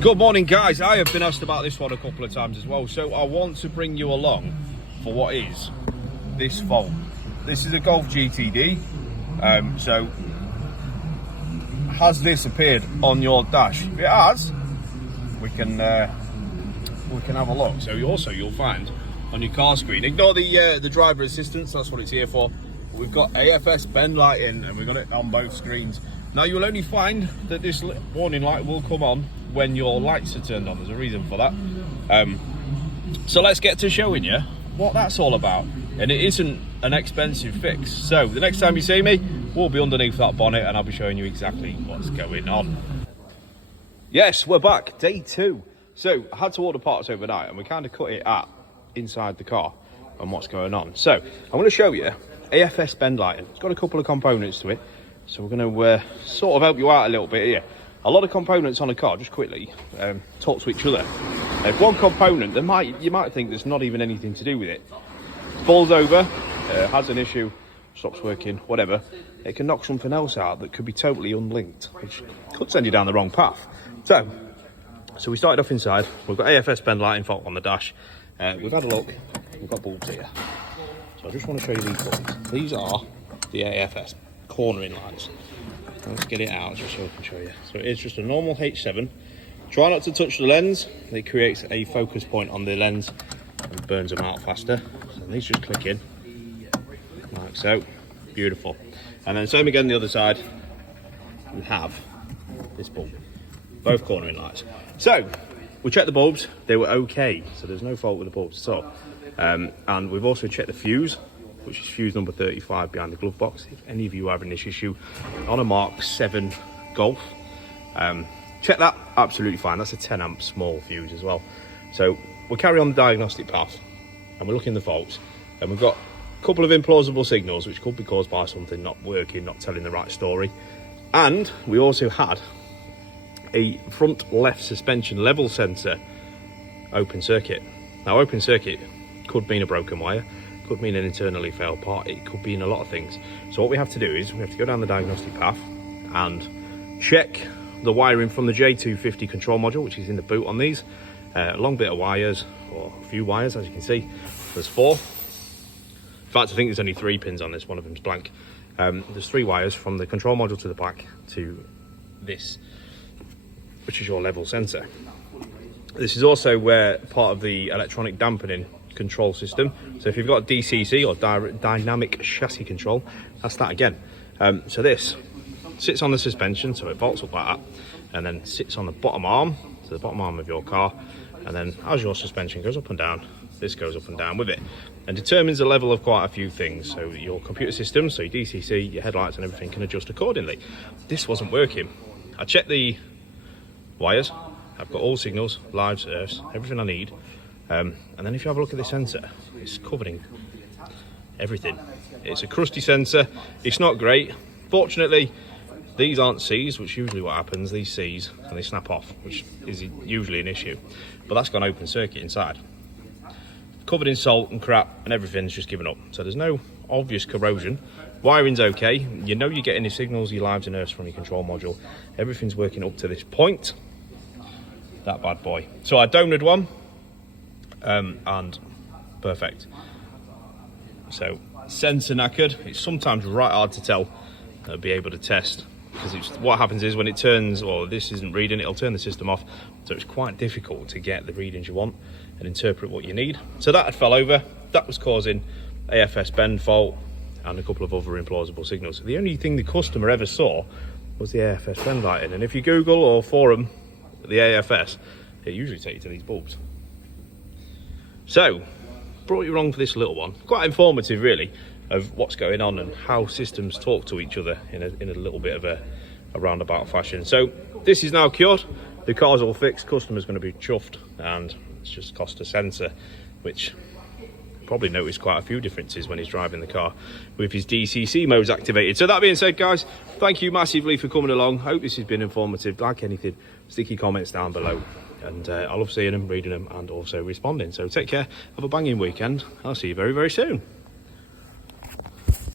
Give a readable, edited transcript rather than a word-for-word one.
Good morning, guys. I have been asked about this one a couple of times as well, so I want to bring you along for what is this fault. This is a Golf GTD. So has this appeared on your dash? If it has, we can have a look. So you'll find on your car screen, ignore the driver assistance, that's what it's here for. We've got AFS bend lighting and we've got it on both screens. Now you'll only find that this warning light will come on when your lights are turned on. There's a reason for that. So let's get to showing you what that's all about. And it isn't an expensive fix. So the next time you see me, we'll be underneath that bonnet and I'll be showing you exactly what's going on. Yes, we're back, day 2. So I had to order parts overnight and we kind of cut it at inside the car and what's going on. So I'm going to show you AFS bend lighting. It's got a couple of components to it. So we're going to sort of help you out a little bit here. A lot of components on a car, just quickly, talk to each other. If one component, you might think there's not even anything to do with it. Falls over, has an issue, stops working, whatever. It can knock something else out that could be totally unlinked, which could send you down the wrong path. So we started off inside. We've got AFS bend lighting fault on the dash. We've had a look. We've got bulbs here. So I just want to show you these bulbs. These are the AFS cornering lights. Let's get it out just so I can show you. So it is just a normal H7. Try not to touch the lens. It creates a focus point on the lens and burns them out faster. So these just click in like so. Beautiful. And then same again the other side. We have this bulb. Both cornering lights. So we checked the bulbs. They were okay. So there's no fault with the bulbs at all. And we've also checked the fuse, which is fuse number 35 behind the glove box. If any of you are having this issue on a Mk7 Golf, check that, absolutely fine. That's a 10 amp small fuse as well. So we'll carry on the diagnostic path and we're looking at the faults. And we've got a couple of implausible signals which could be caused by something not working, not telling the right story. And we also had a front left suspension level sensor open circuit. Now open circuit could mean a broken wire, could mean an internally failed part, it could mean a lot of things. So what we have to do is we have to go down the diagnostic path and check the wiring from the J250 control module, which is in the boot on these. A long bit of wires, or a few wires, as you can see. There's 4. In fact, I think there's only 3 pins on this, one of them's blank. There's 3 wires from the control module to the back to this, which is your level sensor. This is also where part of the electronic dampening control system. So if you've got DCC or dynamic chassis control, that's that again. So this sits on the suspension, so it vaults up like that, and then sits on the bottom arm, so the bottom arm of your car, and then as your suspension goes up and down, this goes up and down with it, and determines the level of quite a few things. So your computer system, so your DCC, your headlights and everything can adjust accordingly. This wasn't working. I checked the wires, I've got all signals, lives, earths, everything I need. And then if you have a look at the sensor, it's covered in everything. It's a crusty sensor, it's not great. Fortunately, these aren't C's, which is usually what happens, these C's, and they snap off, which is usually an issue. But that's gone open circuit inside. Covered in salt and crap, and everything's just given up. So there's no obvious corrosion. Wiring's okay, you know you're getting your signals, your lives and earths from your control module. Everything's working up to this point. That bad boy. So I donated one. And perfect. So sensor knackered. It's sometimes right hard to tell, be able to test, because what happens is when it turns, or this isn't reading, it'll turn the system off. So it's quite difficult to get the readings you want and interpret what you need. So that had fell over. That was causing AFS bend fault and a couple of other implausible signals. The only thing the customer ever saw was the AFS bend lighting, and if you Google or forum the AFS, it usually takes you to these bulbs. So, brought you along for this little one. Quite informative, really, of what's going on and how systems talk to each other in a little bit of a roundabout fashion. So, this is now cured. The car's all fixed. Customer's going to be chuffed, and it's just cost a sensor, which probably noticed quite a few differences when he's driving the car with his DCC modes activated. So that being said, guys, thank you massively for coming along. Hope this has been informative. Like anything, stick your comments down below, and I love seeing them, reading them, and also responding. So take care, have a banging weekend. I'll see you very, very soon.